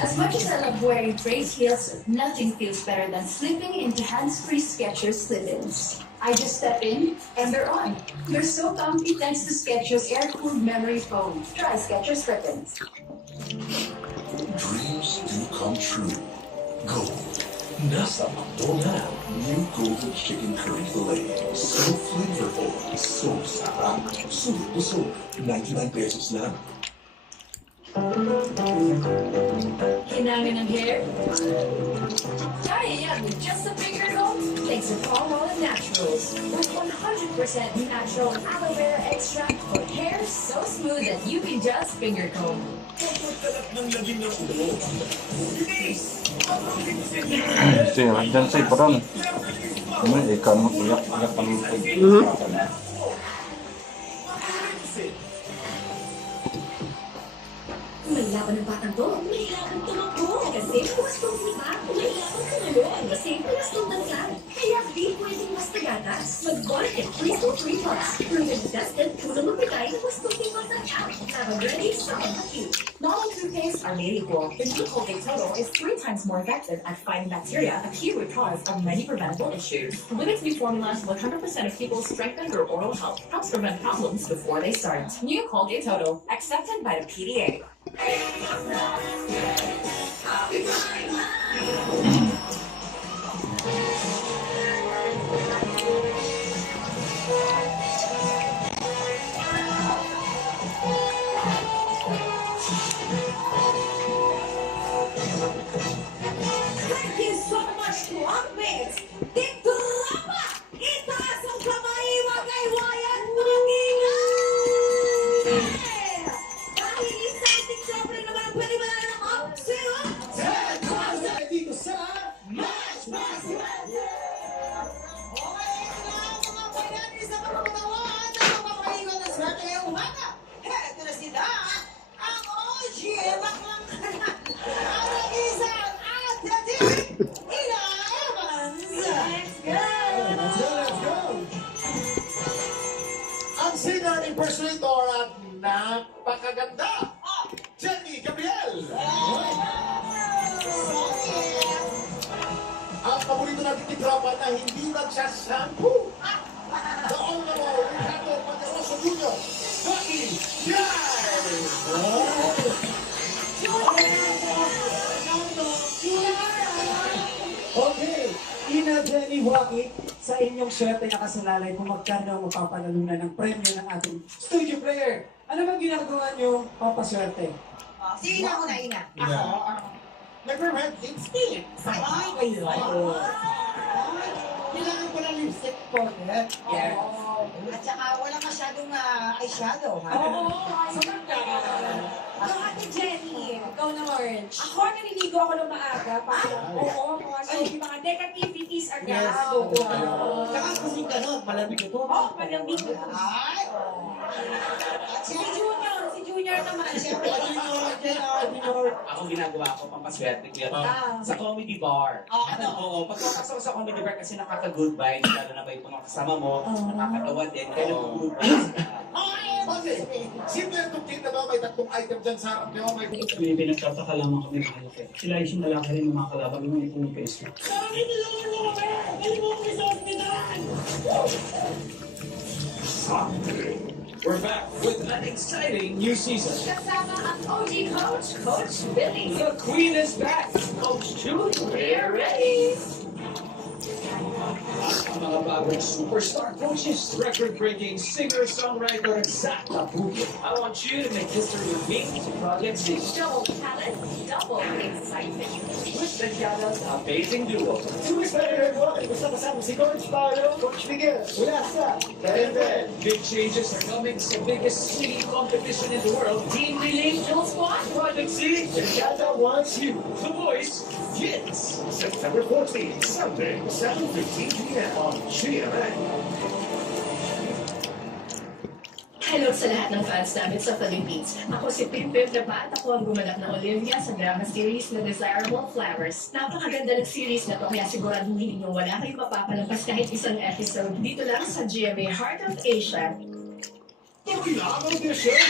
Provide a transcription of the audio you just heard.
As much as I love wearing brace heels, nothing feels better than slipping into hands-free Skechers slip-ins. I just step in, and they're on. They're so comfy thanks to Skechers air-cooled memory foam. Try Skechers slip-ins. Dreams do come true. Gold. Nasa McDonald's. New golden chicken curry fillet. So flavorful. So sarap. Sulit busog. 99 pesos lang. Hinangin ng hair? Kaya yan with just a finger comb. Thanks to Palm Roll Naturals. With 100% natural aloe vera extract for hair so smooth that you can just finger comb. Siya, dyan sa'yo parang ikaw mo iyak ang May laban ng batang to. May laban tumakbo. Kasi gustong lima. May laban ka ngayon. Kasi gustong bansan. Kaya di pwedeng mas tagatas. Mag-Bonic Crystal 3 Plus. Proven tested, tulong magbigay ng gustong limang tansya. Laban ready, solid acute. Not all toothpastes are made equal. The new Colgate Total is 3 times more effective at fighting bacteria, a key root cause of many preventable issues. With its new formula, 100% of people strengthen their oral health, helps prevent problems before they start. New Colgate Total, accepted by the PDA. Thank you so much to our mates. Diploma! Itaas ang kamay, wagay-wayan, mag-ingay! Dahil isang sobre naman ang pwede malala ng up-zero. Dito sa Match Maswerte! Okay na mga bayan, isa pa pagkatawan ng mga pahingon na swerte ngayong umaga. Heto na sila, ang OG Baklang ang nag-isang atletic, Ina Evans! Let's go! Let's go! Ang singer impersonator at napakaganda, Jenny Gabriel! Ang paborito natin titropa na hindi nagsashampoo. The Honorable Ricardo Paderoso Jr. Jockey Jai! Okay, Ina Jenny Joaquin, sa inyong swerte nakasalalay kung magkano ang mapapanalunan ng premyo ng ating studio player. Ano bang ginagawa niyo papaswerte? Sino ako na, Ina? Ako? Nag-revent lipstick. Sabay kayo. Kailangan ko ng lipstick po. Yes. At saka wala masyadong eyeshadow. Oo. So, Ate Jenny, ikaw naman. Ako, naliligo ako ng maaga. Oo, mga negativities agad. Yes. Saka kasi gano'n, malamig ito. Oo, malamig. Ay, oo. At Si Junior naman. Ako ginagawa ko, pampaswerte ko yan. Ah. Sa comedy bar. ano? Oo, pagpapasok ko sa comedy bar kasi nakaka-good vibes, lalo na ba yung mga kasama mo, nakakatawa din, kaya nag-good vibes ka. Okay. Simple itong kit na ba? May tatlong item dyan sa harap niyo. May May pinagtataka lamang kami mga laki. Sila ay malaki rin ng mga kalaban ng itong peso. We're back with an exciting new season. Kasama ang OG coach, Coach Billy. The Queen is back. Coach 2, we're ready. Ang mga bagong superstar coaches, record-breaking singer-songwriter Zach Tapuyo. I want you to make history with me to Project C. Double talent, double excitement. With Benyada's amazing duo. Tuwis na rin mo. Gusto kasama si Coach Paolo, Coach Miguel. Mula sa Belen. Big changes are coming sa biggest singing competition in the world. Team Relational Squad. Project C, Benyada wants you. The Voice, Kids. September 14th, Sunday, 7:15 p.m. on GMA. Hello sa lahat ng fans namin sa Philippines. Ako si Pim Pim Dapa at ako ang gumanap ng Olivia sa drama series na Desirable Flowers. Napakaganda ng series na to kaya siguraduhin niyo wala kayong mapapalampas kahit isang episode dito lang sa GMA Heart of Asia. Kailangan audition!